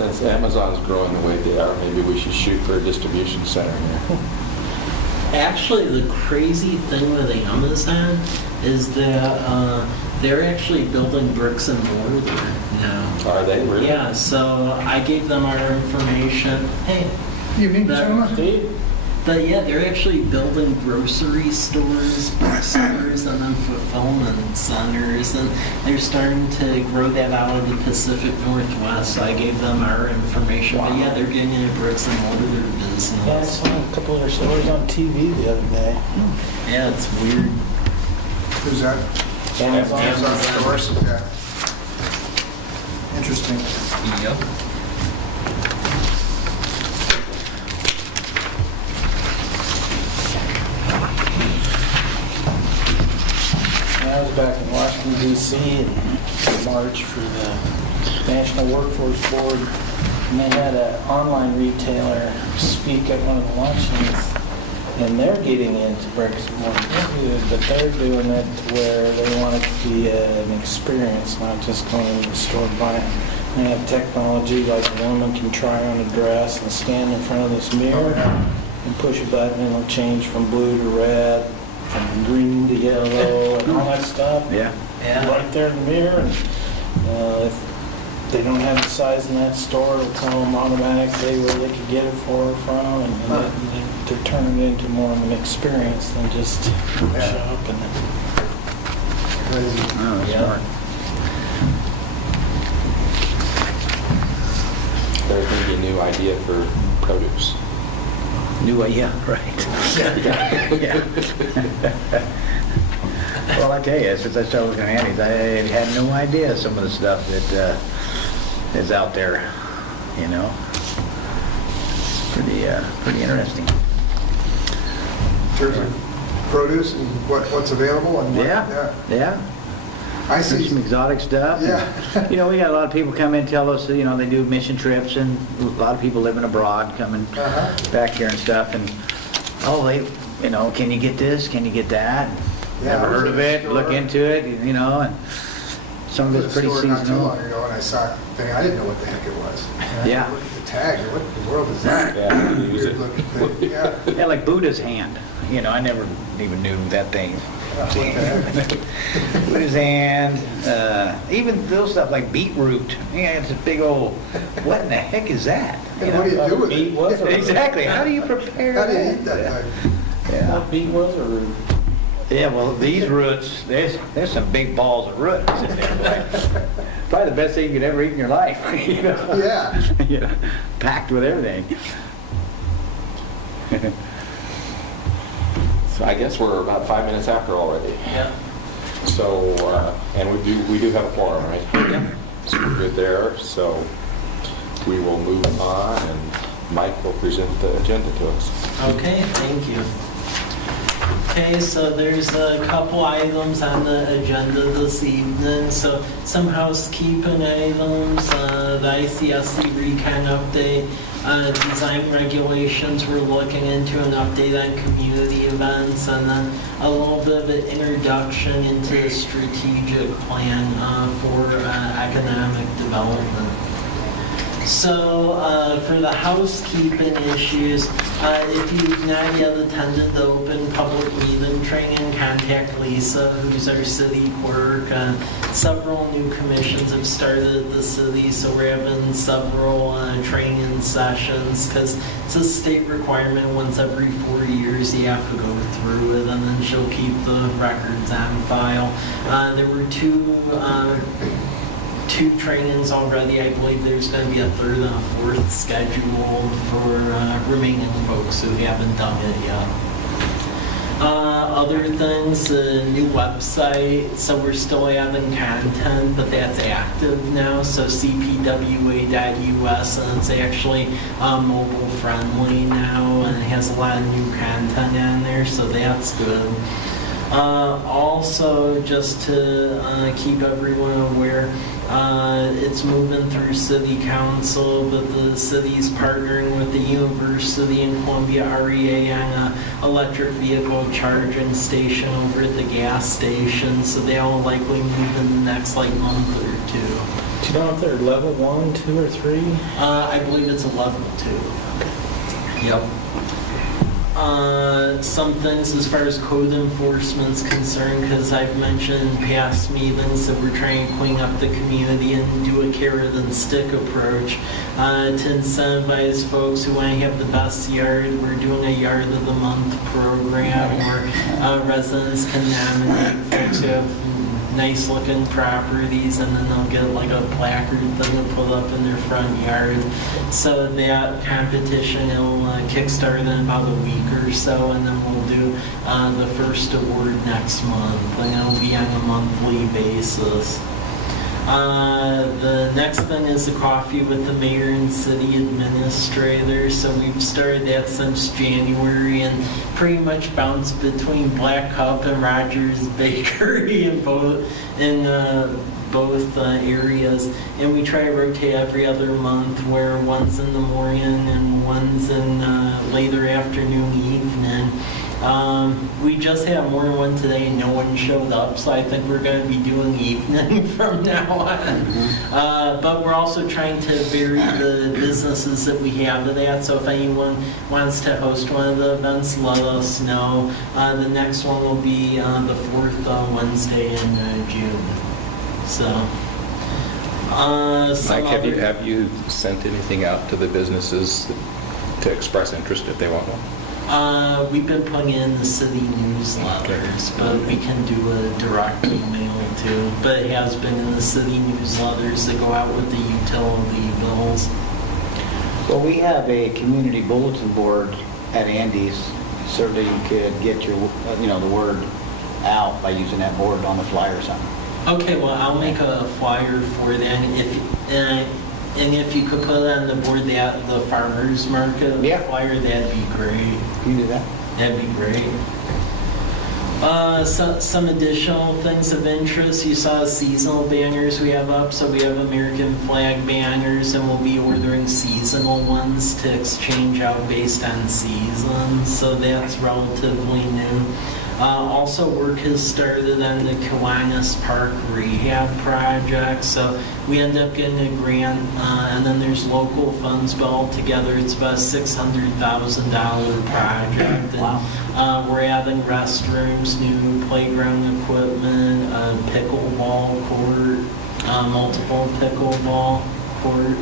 Since Amazon's growing the way they are, maybe we should shoot for a distribution center here. Actually, the crazy thing with Amazon is that they're actually building bricks and mortar now. Are they really? Yeah, so I gave them our information. Hey, Evening, that- gentlemen. But yeah, they're actually building grocery stores, bookstores, and then fulfillment centers, and they're starting to grow that out of the Pacific Northwest. So I gave them our information. But yeah, they're getting into bricks and mortar business. Yeah, I saw a couple of their stores on TV the other day. Yeah, it's weird. Who's that? Amazon. Amazon stores? Yeah. Interesting. Yep. I was back in Washington D.C. in March for the National Workforce Board, and they had an online retailer speak at one of the luncheons, and they're getting into bricks and mortar too, but they're doing it to where they want it to be an experience, not just going into the store buying. They have technology like a woman can try on a dress and stand in front of this mirror and push a button and it'll change from blue to red, from green to yellow, and all that stuff. Yeah. Yeah. Right there in the mirror. And if they don't have the size in that store, it'll tell them automatically where they could get it for or from, and they're turning it into more of an experience than just shop and Crazy. Oh, that's Yeah. smart. There's going to be a new idea for produce. Yeah, right. Yeah. Well, I tell you, since I started looking at Annie's, I had no idea some of the stuff that is out there, you know. Pretty interesting. In terms of produce and what's available and what, Yeah. I There's see. some exotic stuff. Yeah. You know, we got a lot of people come in and tell us, you know, they do mission trips, and a lot of people living abroad coming Uh-huh. back here and stuff, and, oh, they, you know, can you get this, can you get that? Yeah, Never I was heard in of a it, store. look into it, you know, and some of I was it's at a pretty store not too seasonal. long ago, and I saw a thing, I didn't know what the heck it was. And I had to Yeah. look at the tag, and what in the world is that? Yeah, use Weird it. looking thing, yeah. Yeah, like Buddha's hand, you know, I never even knew that thing. What the heck? Buddha's hand, even those stuff like beetroot, yeah, it's a big old, what in the heck is that? You And what do know? you do with Beet it? was a root. Exactly, how do you prepare How that? do you eat that thing? Yeah. What beet was a root? Yeah, well, these roots, there's some big balls of roots in there. Like, probably the best thing you could ever eat in your life. You know? Yeah. You know, packed with everything. So I guess we're about 5 minutes after already. Yeah. So, and we do have a quorum, right? Yeah. So we're good there. So we will move on, and Mike will present the agenda to us. Okay, thank you. Okay, so there's a couple items on the agenda this evening. So some housekeeping items, the ICSC recon update, design regulations, we're looking into an update on community events, and then a little bit of an introduction into the strategic plan for economic development. So for the housekeeping issues, if you've not yet attended the open public meeting training, contact Lisa, who's our city clerk. Several new commissions have started at the city, so we're having several training sessions because it's a state requirement. Once every 4 years you have to go through it, and then she'll keep the records on file. There were two trainings already. I believe there's going to be a third and a fourth scheduled for remaining folks who haven't done it yet. Other things, the new website, so we're still having content, but that's active now, so cpwa.us, and it's actually mobile friendly now, and it has a lot of new content on there, so that's good. Also, just to keep everyone aware, it's moving through city council, but the city's partnering with the university in Columbia REA on an electric vehicle charging station over at the gas station, so they'll likely move in the next month or two. Do you know if they're level 1, 2, or 3? I believe it's a level 2. Yep. Some things as far as code enforcement's concerned, because I've mentioned in past meetings that we're trying to clean up the community and do a carrot and stick approach to incentivize folks who want to have the best yard. We're doing a Yard of the Month program where residents can nominate folks who have nice looking properties, and then they'll get like a placard thing to put up in their front yard. So that competition will kickstart in about a week or so, and then we'll do the first award next month, and it'll be on a monthly basis. The next thing is the coffee with the mayor and city administrator. So we've started that since January and pretty much bounced between Black Cup and Rogers Bakery in both areas. And we try to rotate every other month, where one's in the morning and one's in later afternoon, evening. We just had a morning one today and no one showed up, so I think we're going to be doing evening from now on. But we're also trying to vary the businesses that we have of that, so if anyone wants to host one of the events, let us know. The next one will be the 4th Wednesday in June. So, Mike, have you sent anything out to the businesses to express interest if they want one? We've been putting in the city newsletters, but we can do a direct email too. But it has been in the city newsletters that go out with the utility bills. Well, we have a community bulletin board at Andy's, so that you could get your, the word out by using that board on the flyer or something. Okay, well, I'll make a flyer for that. And if you could put it on the board, the farmer's market flyer, that'd be great. Can you do that? That'd be great. Some additional things of interest. You saw seasonal banners we have up. So we have American flag banners, and we'll be ordering seasonal ones to exchange out based on seasons. So that's relatively new. Also, work has started on the Kiwanis Park rehab project. So we end up getting a grant, and then there's local funds, but altogether it's about a $600,000 project. And, we're adding restrooms, new playground equipment, a pickleball court, multiple pickleball court.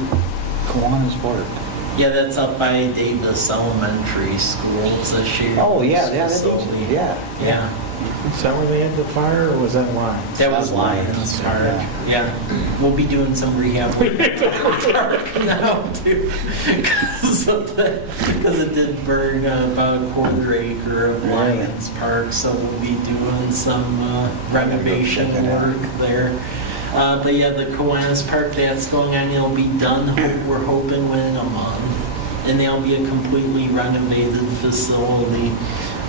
Kiwanis Park. Yeah, that's up by Davis Elementary School. It's a shared facility. Yeah. Is that where they had the fire, or was that Lions? That was Lions Park. Yeah. We'll be doing some rehab work at the park now, too. Because it did burn about a 1/4 acre of Lions Park, so we'll be doing some renovation work there. But yeah, the Kiwanis Park, that's going on. It'll be done, we're hoping, within a month. And that'll be a completely renovated facility.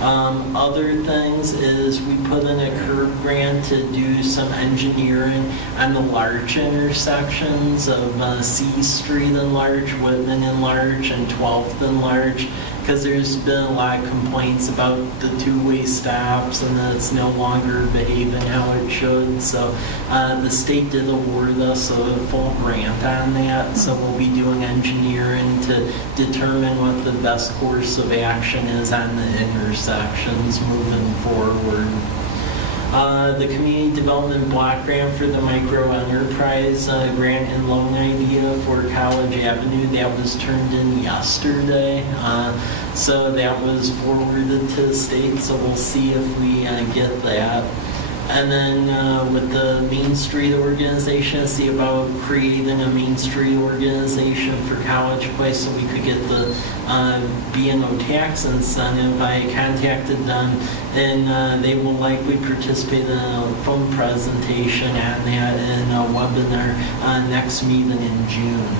Other things is we put in a curb grant to do some engineering on the large intersections of C Street and Large, Whitman and Large, and 12th and Large, because there's been a lot of complaints about the two-way stops and that it's no longer behaving how it should. So the state did award us a full grant on that, so we'll be doing engineering to determine what the best course of action is on the intersections moving forward. The Community Development Block Grant for the Micro Enterprise Grant and Loan Idea for College Avenue, that was turned in yesterday. So that was forwarded to the state, so we'll see if we get that. And then with the Main Street organization, see about creating a Main Street organization for College Place so we could get the B&O tax incentive. I contacted them, and they will likely participate in a phone presentation on that in a webinar next meeting in June.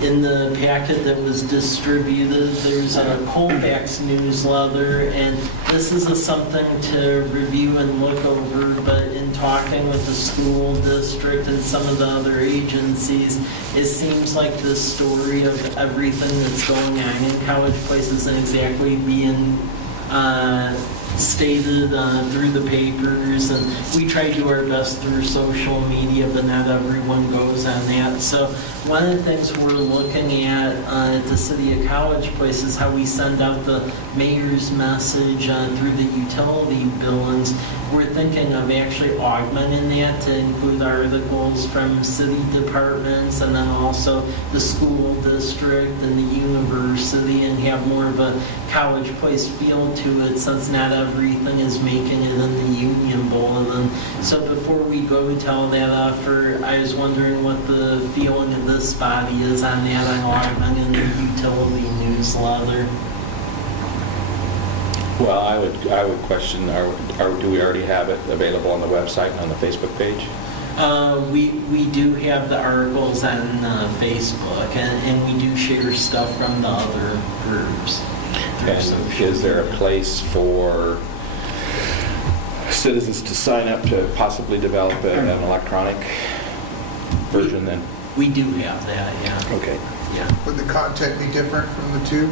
In the packet that was distributed, there's a Colfax newsletter, and this is something to review and look over, but in talking with the school district and some of the other agencies, it seems like the story of everything that's going on in College Place isn't exactly being stated through the papers, and we try to do our best through social media, but not everyone goes on that. So one of the things we're looking at the City of College Place is how we send out the mayor's message through the utility billings. We're thinking of actually augmenting that to include articles from city departments and then also the school district and the university, and have more of a College Place feel to it, since not everything is making it in the Union Bulletin. So before we go to all that effort, I was wondering what the feeling of this body is on that, on augmenting the utility newsletter. Well, I would question, do we already have it available on the website and on the Facebook page? We do have the articles on Facebook, and we do share stuff from the other groups. And is there a place for citizens to sign up to possibly develop an electronic version then? We do have that, yeah. Okay. Yeah. Would the content be different from the two?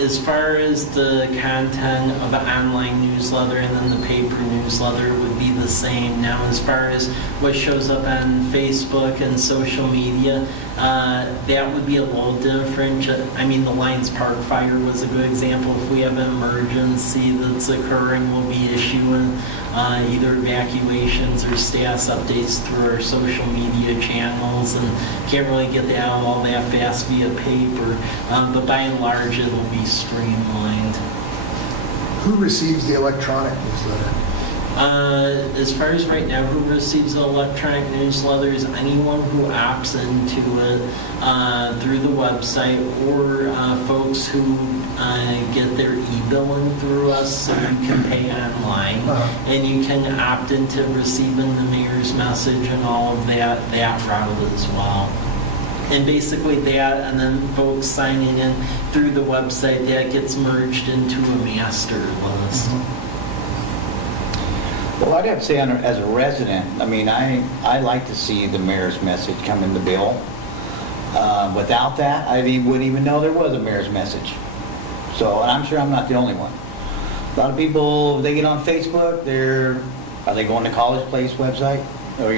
As far as the content of the online newsletter and then the paper newsletter would be the same. Now, as far as what shows up on Facebook and social media, that would be a little different. I mean, the Lions Park fire was a good example. If we have an emergency that's occurring, we'll be issuing either evacuations or status updates through our social media channels, and can't really get that out all that fast via paper. But by and large, it'll be streamlined. Who receives the electronic newsletter? As far as right now, who receives the electronic newsletters, anyone who opts into it through the website, or folks who get their e-billing through us, so you can pay online, and you can opt into receiving the mayor's message and all of that route as well. And basically that, and then folks signing in through the website, that gets merged into a master list. Well, I'd have to say, as a resident, I mean, I like to see the mayor's message come in the bill. Without that, I wouldn't even know there was a mayor's message. So, and I'm sure I'm not the only one. A lot of people, they get on Facebook, are they going to College Place website? Or,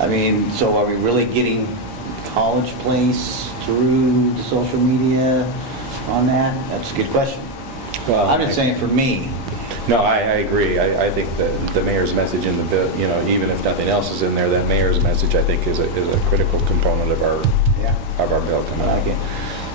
I mean, so are we really getting College Place through the social media on that? That's a good question. Well, I'm just saying for me. No, I agree. I think that the mayor's message in the bill, even if nothing else is in there, that mayor's message, I think, is a critical component of our bill coming I like it.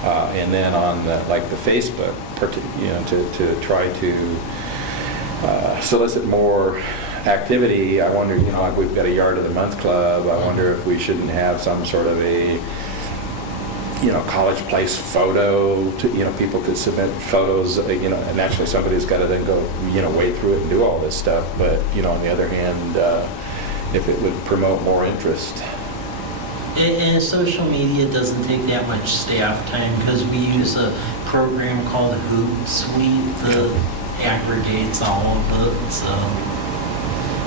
And then on the Facebook, to try to solicit more activity. I wonder, like we've got a Yard of the Month club. I wonder if we shouldn't have some sort of a College Place photo to, people could submit photos, and actually somebody's got to then go, wade through it and do all this stuff. But, on the other hand, if it would promote more interest. And social media doesn't take that much staff time, because we use a program called Hootsuite that aggregates all of it,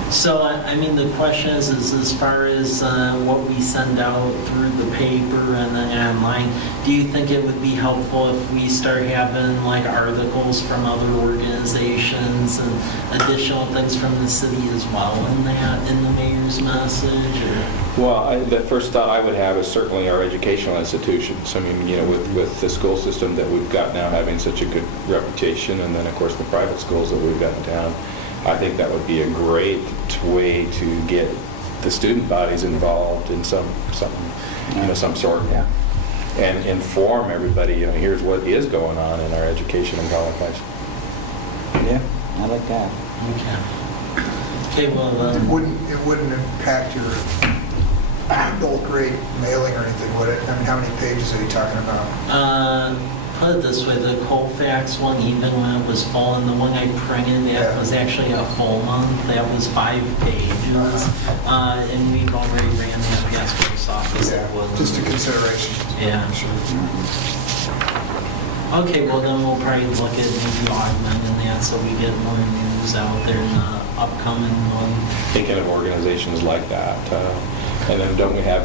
So, I mean, the question is as far as what we send out through the paper and then online, do you think it would be helpful if we start having articles from other organizations and additional things from the city as well in the mayor's message? Or? Well, the first thought I would have is certainly our educational institutions. I mean, with the school system that we've got now having such a good reputation, and then, of course, the private schools that we've got in town, I think that would be a great way to get the student bodies involved in some sort, and inform everybody. Here's what is going on in our education in College Place. Yeah, I like that. Okay, well, It wouldn't impact your adult grade mailing or anything, would it? I mean, how many pages are you talking about? Put it this way, the Colfax one, even when it was full, and the one I printed, that was actually a full month. That was 5 pages. And we've already ran that past post office. Just a consideration. Yeah. Sure. Okay, well then we'll probably look at maybe augmenting that so we get more news out there in the upcoming one. Thinking of organizations like that. And then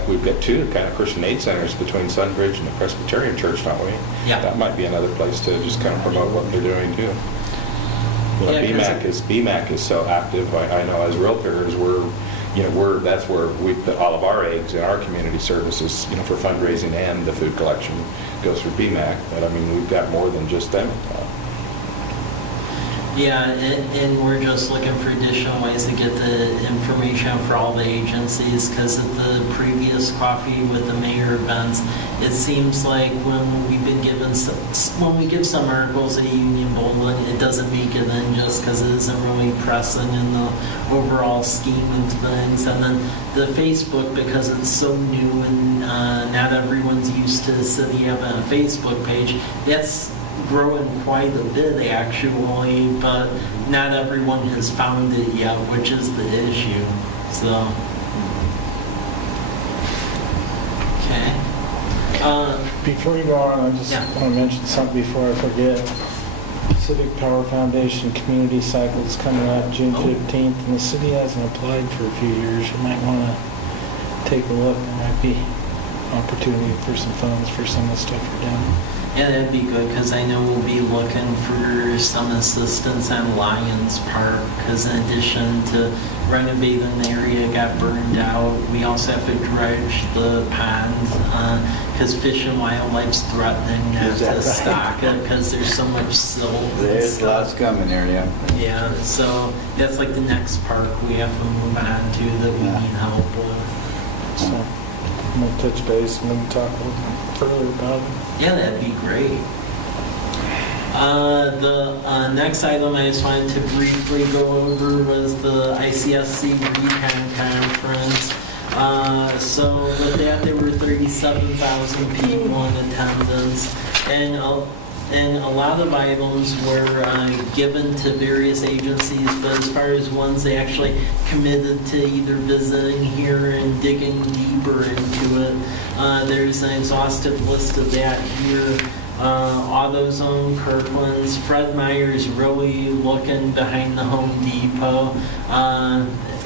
we've got 2 kind of Christian aid centers between Sunbridge and the Presbyterian Church, don't we? Yeah. That might be another place to just kind of promote what they're doing too. Yeah, 'cause BMAC is so active. I know as realtors, that's where we put all of our eggs in our community services, for fundraising and the food collection goes through BMAC. But I mean, we've got more than just them. Yeah, and we're just looking for additional ways to get the information for all the agencies, because at the previous coffee with the mayor events, it seems like when we've been given, when we give some articles a Union Bulletin, it doesn't make it in just because it isn't really pressing in the overall scheme of things. And then the Facebook, because it's so new and not everyone's used to sitting having a Facebook page, that's growing quite a bit actually, but not everyone has found it yet, which is the issue. So, okay. Before you go on, I just want to mention something before I forget. Civic Power Foundation Community Cycle is coming up June 15th, and the city hasn't applied for a few years. You might want to take a look. There might be opportunity for some funds for some of the stuff we're doing. Yeah, that'd be good, because I know we'll be looking for some assistance on Lions Park, because in addition to renovating the area, it got burned out. We also have to dredge the pond, because Fish and Wildlife's threatening not to stock it, because there's so much silt. There's lots coming there, yeah. Yeah, so that's like the next park we have to move on to that we need help with. So I'm going to touch base and then talk a little further about it. Yeah, that'd be great. The next item I just wanted to briefly go over was the ICSC Recon Conference. So with that, there were 37,000 people in attendance, and a lot of items were given to various agencies, but as far as ones they actually committed to either visiting here and digging deeper into it, there's an exhaustive list of that here. AutoZone, Kirkland's, Fred Meyer's really looking behind the Home Depot.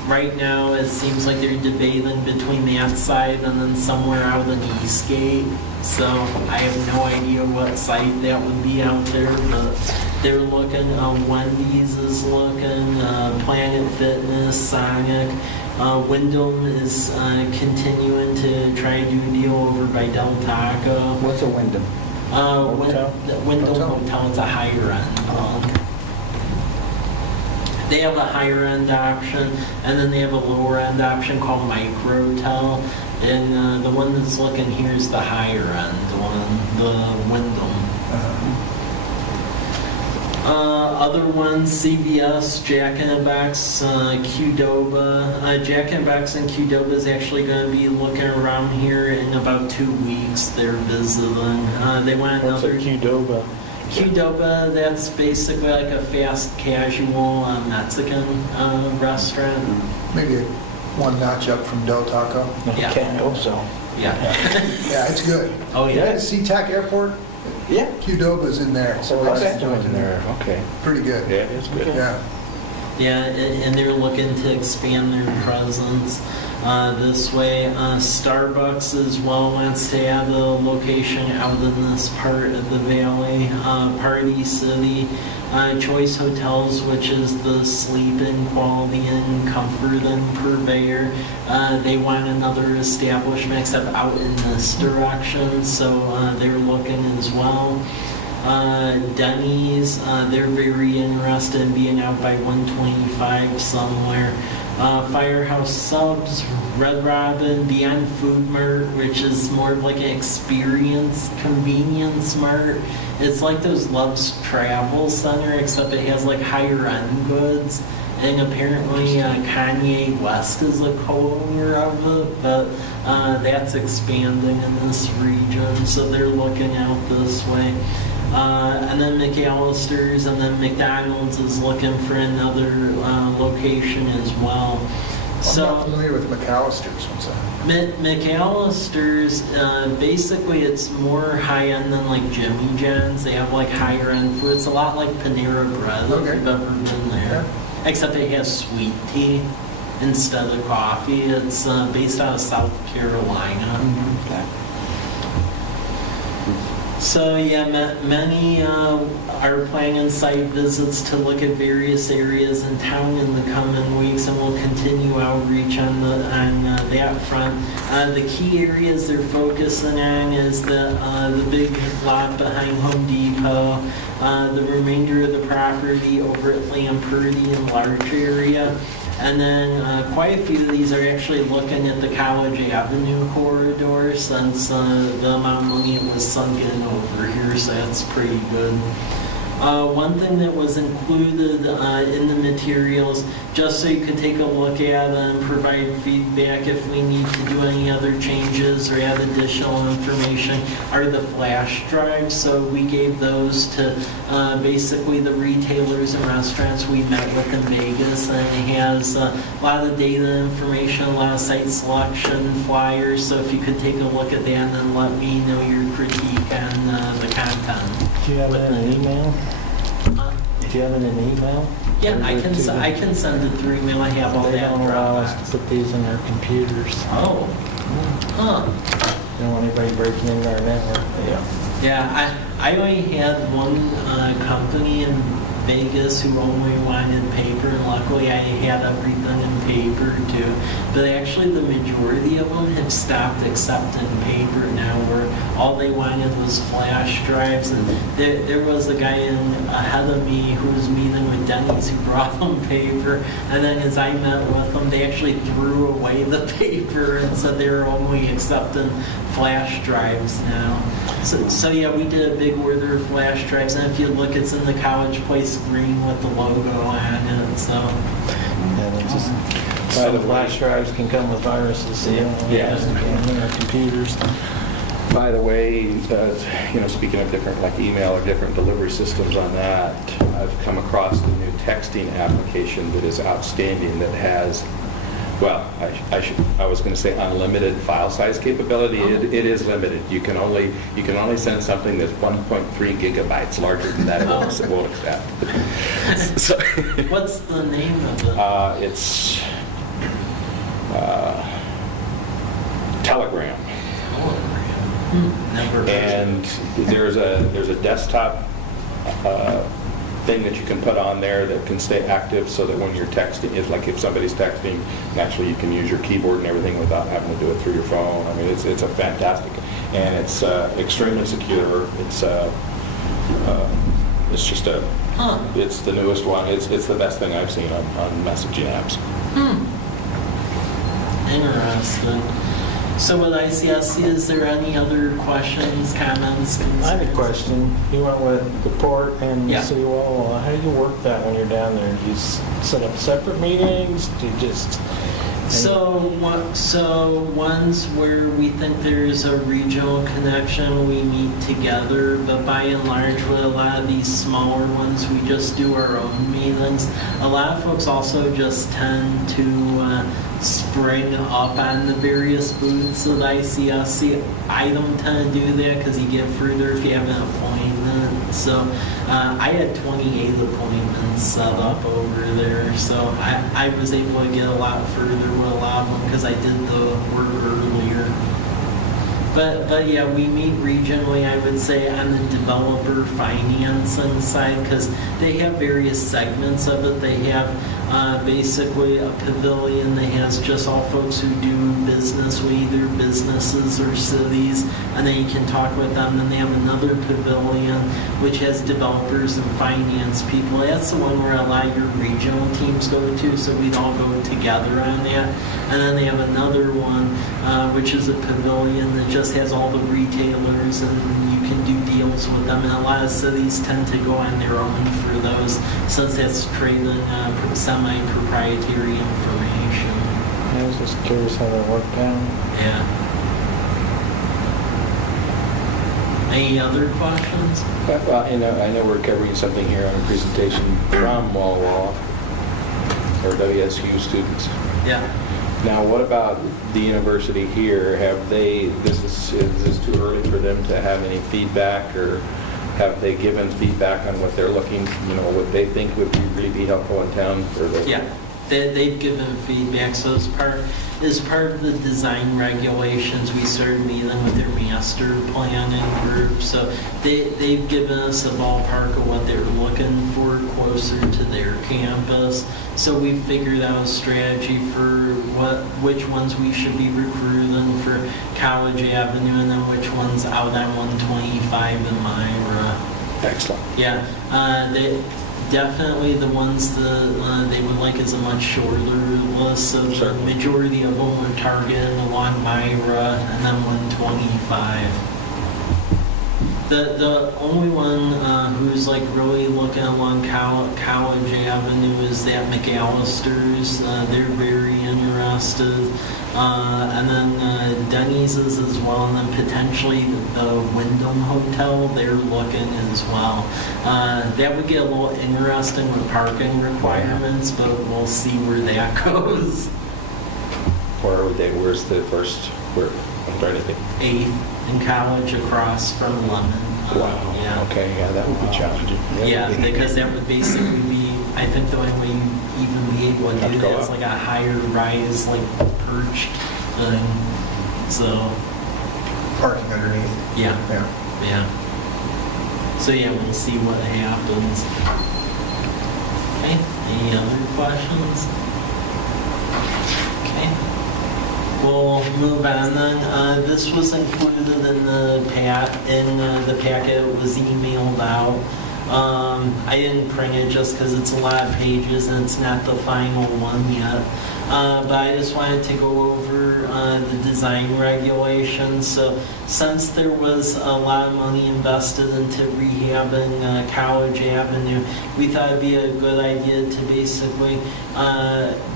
Right now, it seems like they're debating between that side and then somewhere out in Eastgate. So I have no idea what site that would be out there, but they're looking. Wendy's is looking. Planet Fitness, Sonic. Wyndham is continuing to try to do a deal over by Del Taco. What's a Wyndham? Wyndham Hotel is a higher end. They have a higher end option, and then they have a lower end option called Microtel. And the one that's looking here is the higher end one, the Wyndham. Other ones, CVS, Jack in the Box, Qdoba. Jack in the Box and Qdoba is actually going to be looking around here in about 2 weeks. They're visiting. They want another. What's a Qdoba? Qdoba, that's basically like a fast casual Mexican restaurant. Maybe one notch up from Del Taco. Yeah. Can't hope so. Yeah. Yeah, it's good. Oh, Yeah, yeah. SeaTac Airport, Yeah. Qdoba's in there. So Okay. it's joined in there. Okay. Pretty good. Yeah, it's good. Yeah. Yeah, and they're looking to expand their presence this way. Starbucks as well wants to have a location out in this part of the valley. Party City, Choice Hotels, which is the sleep-in, quality and comfort and purveyor. They want another establishment except out in this direction, so they're looking as well. Denny's, they're very interested in being out by 125 somewhere. Firehouse Subs, Red Robin, Beyond Food Mart, which is more of like an experience convenience mart. It's like those Love's Travel Center, except it has like higher end goods. And apparently Kanye West is a co-owner of it, but that's expanding in this region, so they're looking out this way. And then McAllister's, and then McDonald's is looking for another location as well. I'm not familiar with McAllister's. What's that? McAllister's, basically it's more high-end than like Jimmy John's. They have like higher-end food. It's a lot like Panera Bread, if you've ever been there. Yeah. Except it has sweet tea instead of coffee. It's based out of South Carolina. Okay. So yeah, many are planning site visits to look at various areas in town in the coming weeks, and we'll continue outreach on that front. The key areas they're focusing on is the big lot behind Home Depot, the remainder of the property over at Lamperty and Larch area. And then quite a few of these are actually looking at the College Avenue corridor, since the amount of money was sunk in over here, so that's pretty good. One thing that was included in the materials, just so you could take a look at and provide feedback if we need to do any other changes or add additional information, are the flash drives. So we gave those to basically the retailers and restaurants we met with in Vegas, and it has a lot of data information, a lot of site selection, flyers. So if you could take a look at that and let me know your critique on the content. Do you have it in an email? Do you have it in an email? Yeah, I Or can to- I can send it through email. I have all They that. don't allow us Dropbox. to put these in our computers. Oh, huh. They don't want anybody breaking into our network. Yeah, I only had one company in Vegas who only wanted paper, and luckily I had everything in paper too. But actually the majority of them have stopped accepting paper now, where all they wanted was flash drives. And there was a guy ahead of me who was meeting with Denny's who brought them paper, and then as I met with them, they actually threw away the paper and said they were only accepting flash drives now. So yeah, we did a big order of flash drives, and if you look, it's in the College Place green with the logo on it. So And it's just, By the some flash drives can come with viruses, so you don't want Yeah. to get in our computers. By the way, speaking of different, like email or different delivery systems on that, I've come across a new texting application that is outstanding that has, well, I was going to say unlimited file size capability. It is limited. You can only send something that's 1.3 gigabytes. Larger than that, it won't accept. So, what's the name of it? it's Telegram. Never heard. And there's a desktop thing that you can put on there that can stay active, so that when you're texting, it's like if somebody's texting, naturally you can use your keyboard and everything without having to do it through your phone. I mean, it's a fantastic, and it's extremely secure. It's just it's the newest one. It's the best thing I've seen on messaging apps. Interesting. So with ICSC, is there any other questions, comments, concerns? I have a question. You went with the port and Yeah. City Wall. How do you work that when you're down there? Do you set up separate meetings? Do you just... So ones where we think there's a regional connection, we meet together, but by and large, with a lot of these smaller ones, we just do our own meetings. A lot of folks also just tend to spring up on the various booths of ICSC. I don't tend to do that because you get further if you have an appointment. So I had 28 appointments set up over there, so I was able to get a lot further with a lot of them because I did the work earlier. But yeah, we meet regionally, I would say, on the developer financing side, because they have various segments of it. They have basically a pavilion that has just all folks who do business with either businesses or cities, and then you can talk with them. Then they have another pavilion which has developers and finance people. That's the one where a lot of your regional teams go to, so we'd all go together on that. And then they have another one which is a pavilion that just has all the retailers, and you can do deals with them. And a lot of cities tend to go on their own for those, since that's trading semi-proprietary information. I was just curious how that worked out. Yeah. Any other questions? Well, I know we're covering something here on a presentation from Walla Walla, or WSU students. Yeah. Now, what about the university here? Have they, is this too early for them to have any feedback, or have they given feedback on what they're looking, what they think would really be helpful in town for the... Yeah, they've given feedback, so as part as part of the design regulations, we started meeting with their master planning group. So they've given us a ballpark of what they're looking for closer to their campus. So we figured out a strategy for which ones we should be recruiting for College Avenue, and then which ones out on 125 in Myra. Excellent. Yeah, they definitely the ones that they would like is a much shorter list. So the Certainly. majority of them are targeting along Myra and then 125. The only one who's like really looking along College Avenue is that McAllister's. They're very interested. And then Denny's is as well, and then potentially the Wyndham Hotel, they're looking as well. That would get a little interesting with parking requirements, but we'll see where that goes. Where would they, where's the first, where, I'm trying to think. 8th in College across from Lemon. Wow, Yeah. okay, yeah, that would be challenging. Yeah, because that would basically be, I think the only way you even be able to Have do to go that is up. like a higher rise, like perched thing. So, Parking underneath. yeah, Yeah. yeah. So yeah, we'll see what happens. Okay, any other questions? Okay. We'll move on then. This was included in the packet. It was emailed out. I didn't print it just because it's a lot of pages and it's not the final one yet. But I just wanted to go over the design regulations. So since there was a lot of money invested into rehabbing College Avenue, we thought it'd be a good idea to basically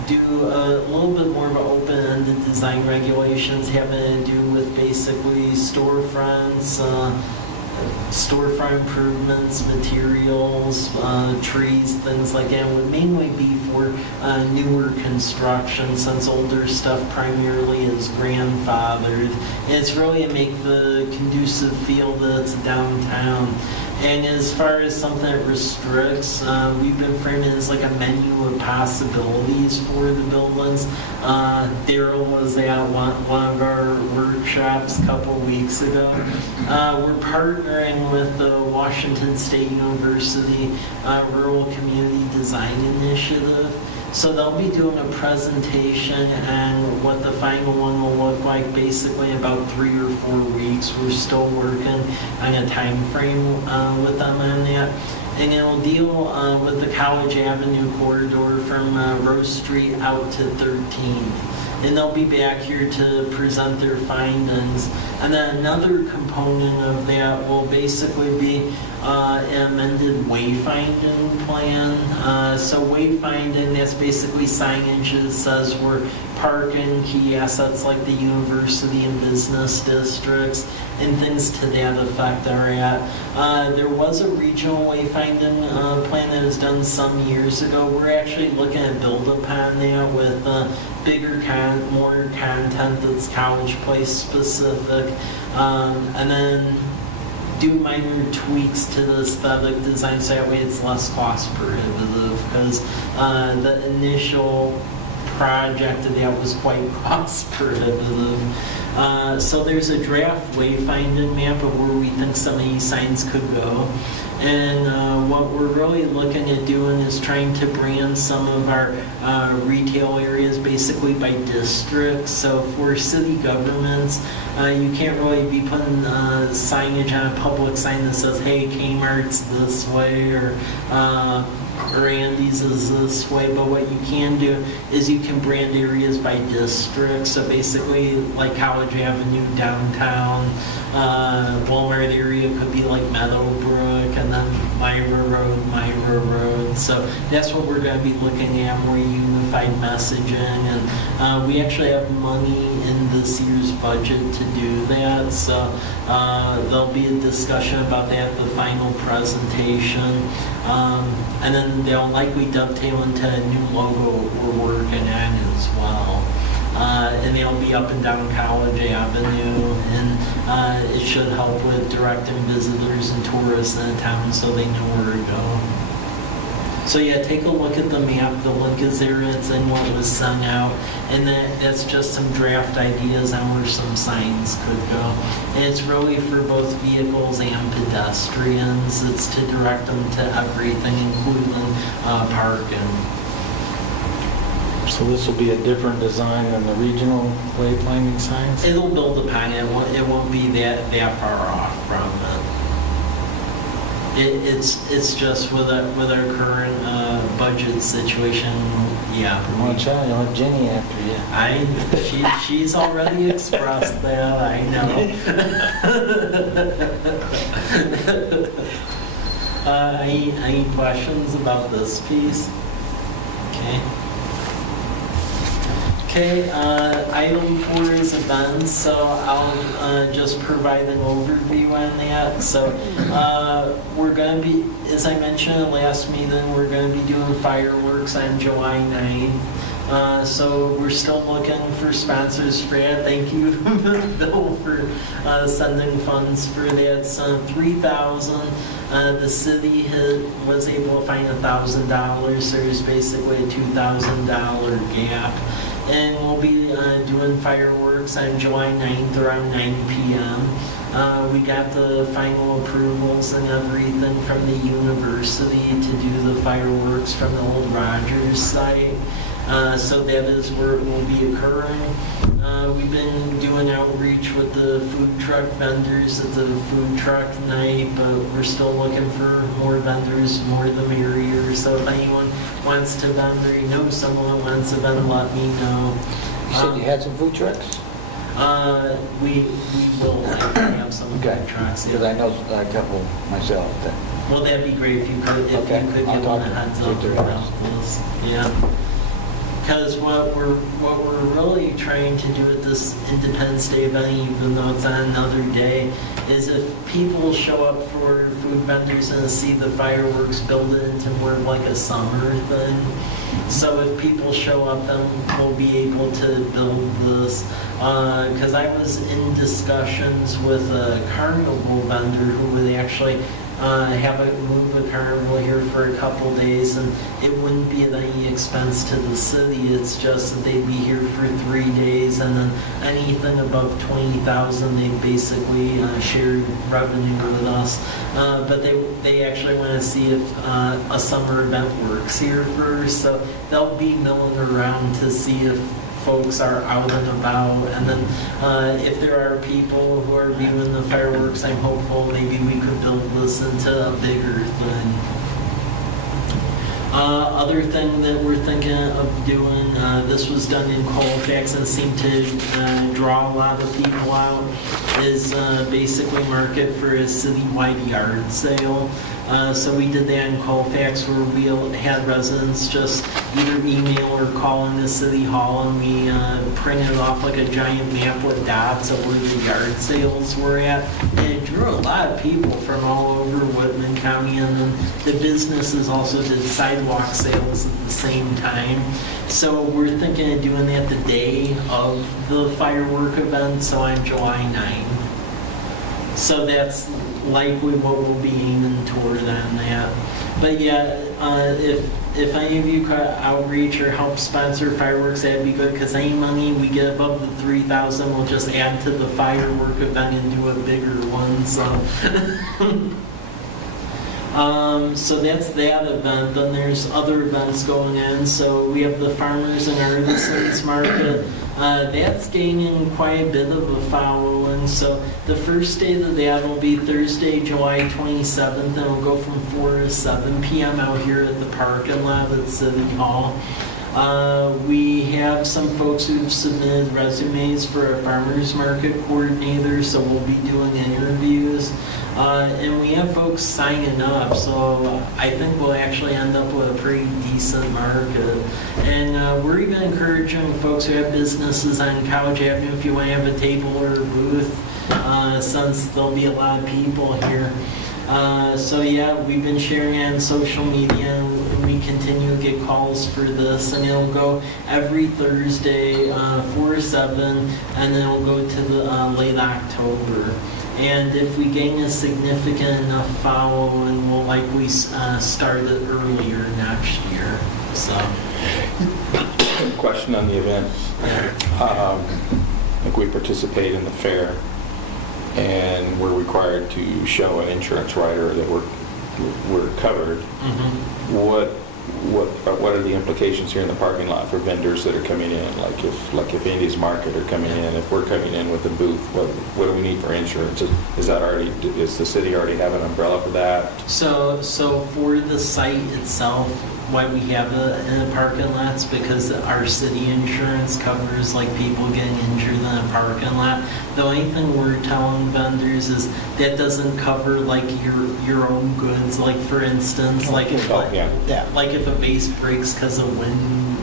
do a little bit more of an open-ended design regulations having to do with basically storefronts, storefront improvements, materials, trees, things like that. It would mainly be for newer construction, since older stuff primarily is grandfathered. And it's really to make the conducive feel that it's downtown. And as far as something that restricts, we've been framing it as like a menu of possibilities for the buildings. Daryl was at one of our workshops a couple weeks ago. We're partnering with the Washington State University Rural Community Design Initiative. So they'll be doing a presentation on what the final one will look like basically in about 3 or 4 weeks. We're still working on a time frame with them on that. And it'll deal with the College Avenue corridor from Rose Street out to 13th. And they'll be back here to present their findings. And then another component of that will basically be an amended wayfinding plan. So wayfinding, that's basically signage that says where parking, key assets like the university and business districts, and things to that effect are at. There was a regional wayfinding plan that was done some years ago. We're actually looking at build upon that with bigger, more content that's College Place specific, and then do minor tweaks to the aesthetic design so that way it's less cost prohibitive, because the initial project of that was quite cost prohibitive. So there's a draft wayfinding map of where we think some of these signs could go. And what we're really looking at doing is trying to brand some of our retail areas basically by districts. So for city governments, you can't really be putting signage on a public sign that says, hey, Kmart's this way, or Randy's is this way. But what you can do is you can brand areas by district. So basically like College Avenue downtown, Walmart area could be like Meadowbrook, and then Myra Road. So that's what we're going to be looking at, more unified messaging. And we actually have money in this year's budget to do that. So there'll be a discussion about that at the final presentation. And then they'll likely dovetail into a new logo we're working on as well. And they'll be up and down College Avenue, and it should help with directing visitors and tourists in the town so they know where to go. So yeah, take a look at the map. The link is there. It's in what was sent out, and that's just some draft ideas on where some signs could go. And it's really for both vehicles and pedestrians. It's to direct them to everything, including parking. So this will be a different design than the regional wayfinding signs? It'll build upon it. It won't be that far off from it. It's just with our current budget situation, yeah. Watch out, you'll have Jenny after you. She's already expressed that, I know. Any questions about this piece? Okay. Okay, item 4 is events, so I'll just provide an overview on that. So we're going to be, as I mentioned in the last meeting, we're going to be doing fireworks on July 9th. So we're still looking for sponsors for that. Thank you, Bill, for sending funds for that. So $3,000. The city was able to find $1,000. So there's basically a $2,000 gap. And we'll be doing fireworks on July 9th around 9 p.m. We got the final approvals and everything from the university to do the fireworks from the old Rogers site. So that is where it will be occurring. We've been doing outreach with the food truck vendors at the food truck night, but we're still looking for more vendors, more the merrier. So if anyone wants to vendor, you know someone who wants to vendor, let me know. You said you had some food trucks? We will likely have some food trucks. Because I know a couple myself. Well, that'd be great if you could Okay, give them I'll a talk to heads them, see up if they're about this. Yeah. Because what we're really trying to do at this Independence Day event, even though it's on another day, is if people show up for food vendors and see the fireworks, build it into more of like a summer thing. So if people show up, then we'll be able to build this. Because I was in discussions with a carnival vendor who would actually have it move the carnival here for a couple days, and it wouldn't be at any expense to the city. It's just that they'd be here for 3 days, and then anything above 20,000, they basically shared revenue with us. But they actually want to see if a summer event works here first, so they'll be milling around to see if folks are out and about, and then if there are people who are viewing the fireworks, I'm hopeful maybe we could build this into a bigger thing. Other thing that we're thinking of doing, this was done in Colfax and seemed to draw a lot of people out, is basically market for a citywide yard sale. So we did that in Colfax where we had residents just either email or call in the city hall, and we printed off like a giant map with dots of where the yard sales were at. And it drew a lot of people from all over Whitman County, and then the businesses also did sidewalk sales at the same time. So we're thinking of doing that the day of the firework event, so on July 9th. So that's likely what we'll be aiming toward on that. But yeah, if any of you could outreach or help sponsor fireworks, that'd be good, because any money we get above the 3,000, we'll just add to the firework event and do a bigger one. So that's that event. Then there's other events going on. So we have the Farmers and Artisans Market. That's gaining quite a bit of a following. So the first day of that will be Thursday, July 27th, and it'll go from 4 to 7 p.m. out here at the parking lot at City Hall. We have some folks who've submitted resumes for a farmers market coordinator, so we'll be doing interviews. And we have folks signing up, so I think we'll actually end up with a pretty decent market. And we're even encouraging folks who have businesses on College Avenue, if you want to have a table or a booth, since there'll be a lot of people here. So yeah, we've been sharing it on social media, and we continue to get calls for this, and it'll go every Thursday, 4/7, and then it'll go to the late October. And if we gain a significant enough following, we'll likely start it earlier next year. So. Question on the event. I think we participate in the fair, and we're required to show an insurance rider that we're covered. Mm-hmm. What are the implications here in the parking lot for vendors that are coming in? Like if Andy's Market are coming in, if we're coming in with a booth, what do we need for insurance? Is the city already have an umbrella for that? So for the site itself, why we have it in the parking lots, because our city insurance covers like people getting injured in a parking lot. The only thing we're telling vendors is that doesn't cover like your own goods. Like for instance, like if a vase breaks because of wind,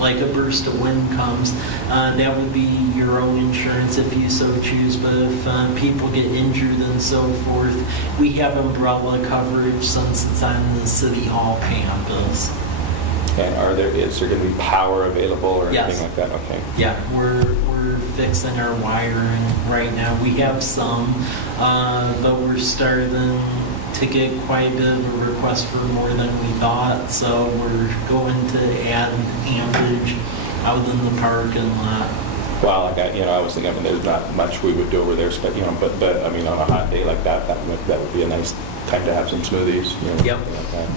like a burst of wind comes, that would be your own insurance if you so choose. But if people get injured and so forth, we have umbrella coverage since it's on the City Hall campus. And is there going to be power available or anything Yes. like that? Okay. Yeah, we're fixing our wiring right now. We have some, but we're starting to get quite a bit of a request for more than we thought, so we're going to add ampage out in the parking lot. Well, I was thinking, there's not much we would do over there, but I mean, on a hot day like that would be a nice time to have some smoothies. Yep. Like that.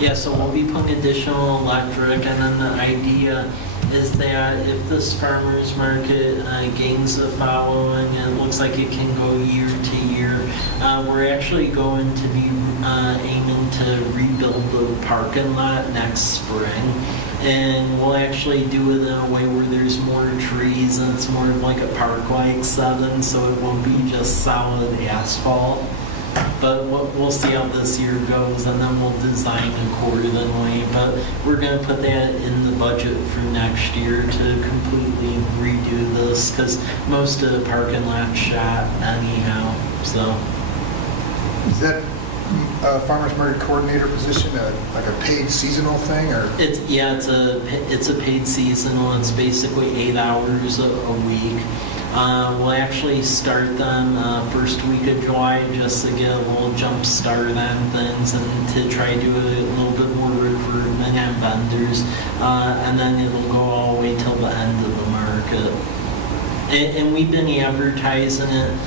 Yeah, so we'll be putting additional electric, and then the idea is that if this farmer's market gains a following, and it looks like it can go year to year, we're actually going to be aiming to rebuild the parking lot next spring. And we'll actually do it in a way where there's more trees and it's more like a park-like setting, so it won't be just solid asphalt. But we'll see how this year goes, and then we'll design accordingly. But we're going to put that in the budget for next year to completely redo this, because most of the parking lot's shot anyhow. So Is that farmer's market coordinator position like a paid seasonal thing, or? it's a paid seasonal. It's basically 8 hours a week. We'll actually start them first week of July just to get a little jump start on things and to try to do a little bit more recruitment on vendors. And then it'll go all the way till the end of the market. And we've been advertising it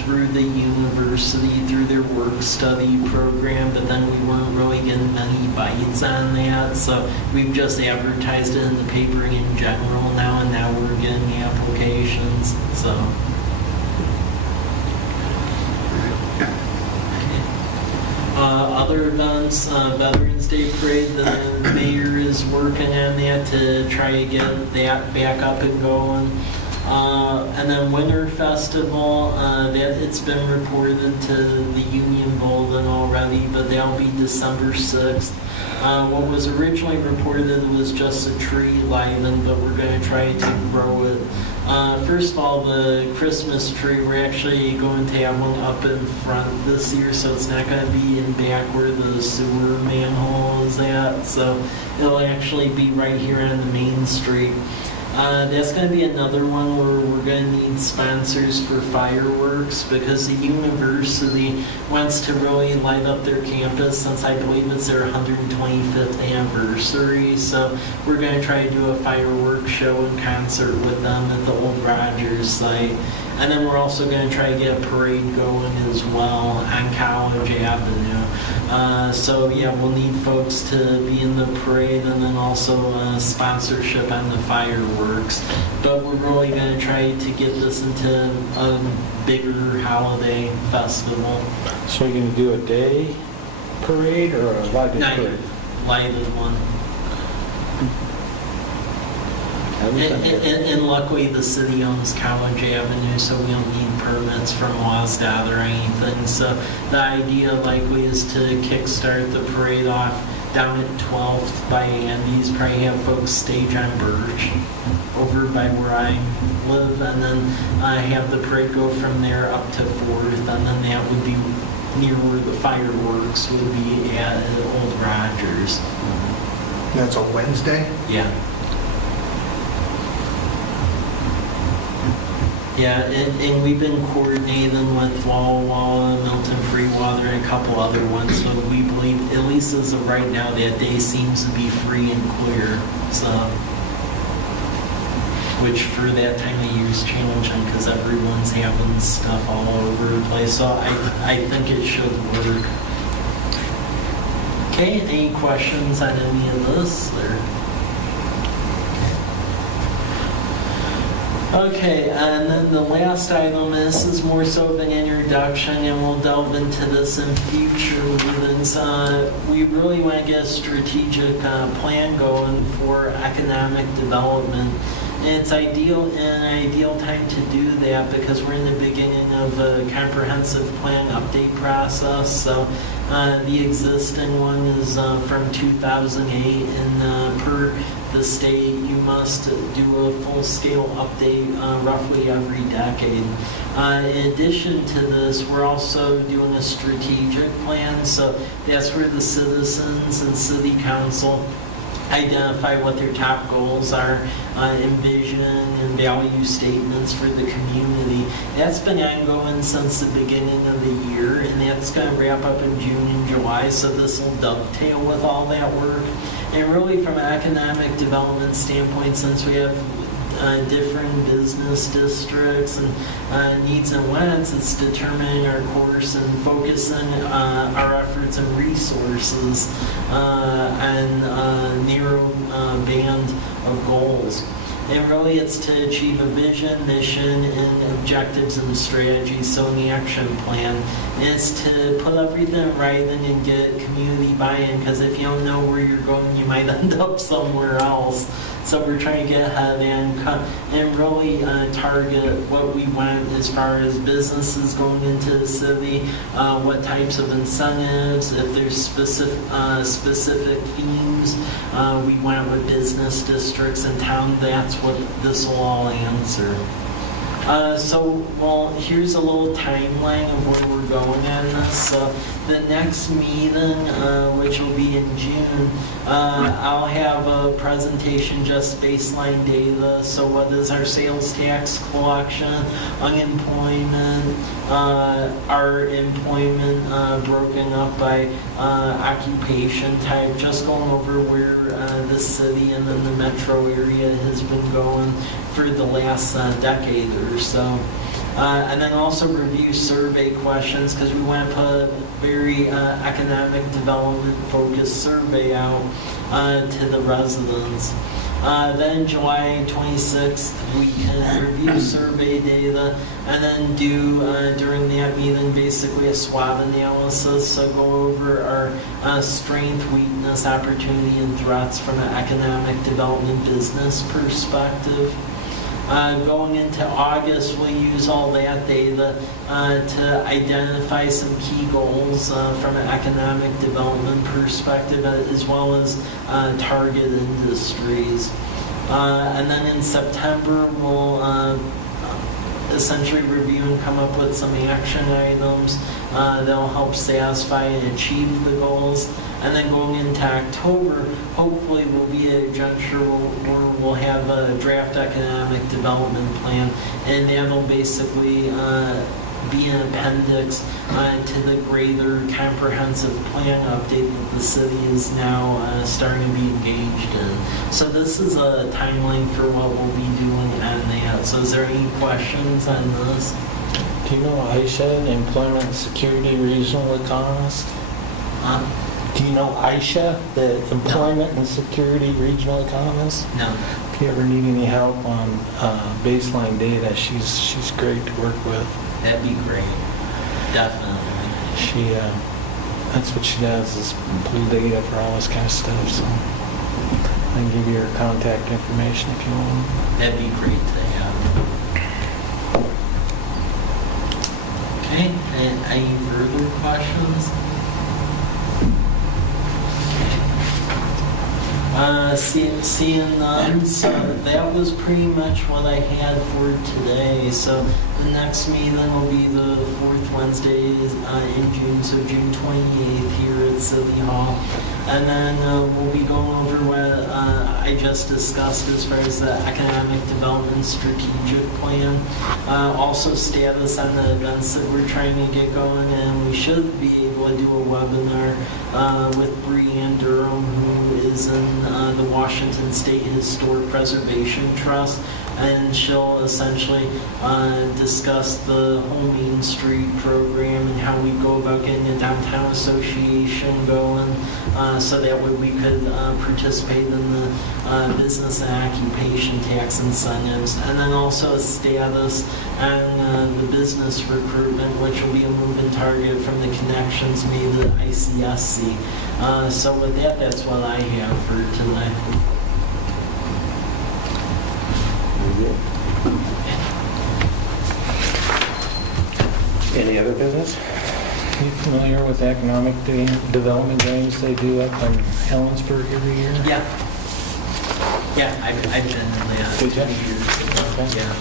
through the university, through their work-study program, but then we weren't really getting many bites on that. So we've just advertised it in the paper in general now, and now we're getting applications. So. Other events, Veterans Day Parade, the mayor is working on that to try to get that back up and going. And then Winter Festival, that it's been reported to the Union Bulletin already, but that'll be December 6th. What was originally reported was just a tree lighting, but we're going to try to grow it. First of all, the Christmas tree, we're actually going to have one up in front this year, so it's not going to be in back where the sewer manhole is at. So it'll actually be right here on the main street. That's going to be another one where we're going to need sponsors for fireworks, because the university wants to really light up their campus since I believe it's their 125th anniversary. So we're going to try to do a fireworks show in concert with them at the old Rogers site. And then we're also going to try to get a parade going as well on College Avenue. So yeah, we'll need folks to be in the parade, and then also sponsorship on the fireworks. But we're really going to try to get this into a bigger holiday festival. So you're going to do a day parade or a lighted parade? Lighted one. And luckily the city owns College Avenue, so we don't need permits from WASDOT or anything. So the idea likely is to kickstart the parade off down at 12th by Andy's, probably have folks stage on Birch over by where I live, and then have the parade go from there up to 4th, and then that would be near where the fireworks would be at Old Rogers. That's a Wednesday? Yeah. Yeah, and we've been coordinating with Walla Walla, Milton Freewater, and a couple other ones, so we believe, at least as of right now, that day seems to be free and clear, so. Which for that time of year is challenging because everyone's having stuff all over the place, so I think it should work. Okay, any questions on any of this, or? Okay, and then the last item, this is more so of an introduction, and we'll delve into this in future meetings. We really want to get a strategic plan going for economic development. And it's an ideal time to do that because we're in the beginning of a comprehensive plan update process. So the existing one is from 2008, and per the state, you must do a full-scale update roughly every decade. In addition to this, we're also doing a strategic plan, so that's where the citizens and city council identify what their top goals are, envision and value statements for the community. That's been ongoing since the beginning of the year, and that's going to wrap up in June and July, so this will dovetail with all that work. And really from an economic development standpoint, since we have different business districts and needs and wants, it's determining our course and focusing our efforts and resources on a narrow band of goals. And really it's to achieve a vision, mission, and objectives and strategies, so in the action plan. And it's to put everything right and get community buy-in, because if you don't know where you're going, you might end up somewhere else. So we're trying to get ahead and really target what we want as far as businesses going into the city, what types of incentives, if there's specific themes we want with business districts in town, that's what this will all answer. Well, here's a little timeline of where we're going on this. So the next meeting, which will be in June, I'll have a presentation just baseline data. So what is our sales tax collection, unemployment, our employment broken up by occupation type, just going over where the city and then the metro area has been going for the last decade or so. And then also review survey questions, because we want to put a very economic development focused survey out to the residents. Then July 26th, we can review survey data and then do, during that meeting, basically a SWOT analysis. So go over our strength, weakness, opportunity, and threats from an economic development business perspective. Going into August, we'll use all that data to identify some key goals from an economic development perspective, as well as target industries. And then in September, we'll essentially review and come up with some action items that'll help satisfy and achieve the goals. And then going into October, hopefully will be a juncture where we'll have a draft economic development plan, and that'll basically be an appendix to the greater comprehensive plan update that the city is now starting to be engaged in. So this is a timeline for what we'll be doing on that. So is there any questions on this? Do you know Aisha, Employment Security Regional Economist? Do you know Aisha, the Employment and Security Regional Economist? No. If you ever need any help on baseline data, she's great to work with. That'd be great. Definitely. She, that's what she does, is pull data for all this kind of stuff. So I can give you her contact information if you want. That'd be great to have. Okay, and any further questions? Seeing none, so that was pretty much what I had for today. So The next meeting will be the fourth Wednesday in June, so June 28th here at City Hall. And then we'll be going over what I just discussed as far as the economic development strategic plan. Also status on the events that we're trying to get going, and we should be able to do a webinar with Breanne Durham, who is in the Washington State Historic Preservation Trust, and she'll essentially discuss the whole Main Street program and how we go about getting a downtown association going, so that way we could participate in the business and occupation tax incentives, and then also a status on the business recruitment, which will be a moving target from the connections made to ICSC. So with that, that's what I have for tonight. Any other business? You familiar with economic development games they do up in Helensburgh every year? Yeah. Yeah, I've been in that Did 2 you? years ago. Okay. Yeah.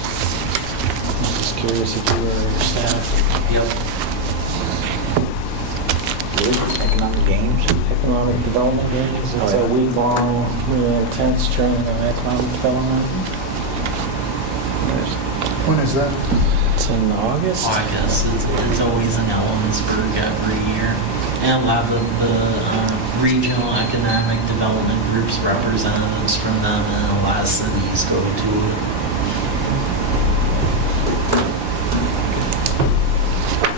I'm just curious if you were your staff. Yep. Economic games. Economic development games. It's a week-long, really intense training on economic development. When is that? It's in August. August, it's always in Ellensburg every year. And a lot of the regional economic development groups, representatives from them, and a lot of cities go to it.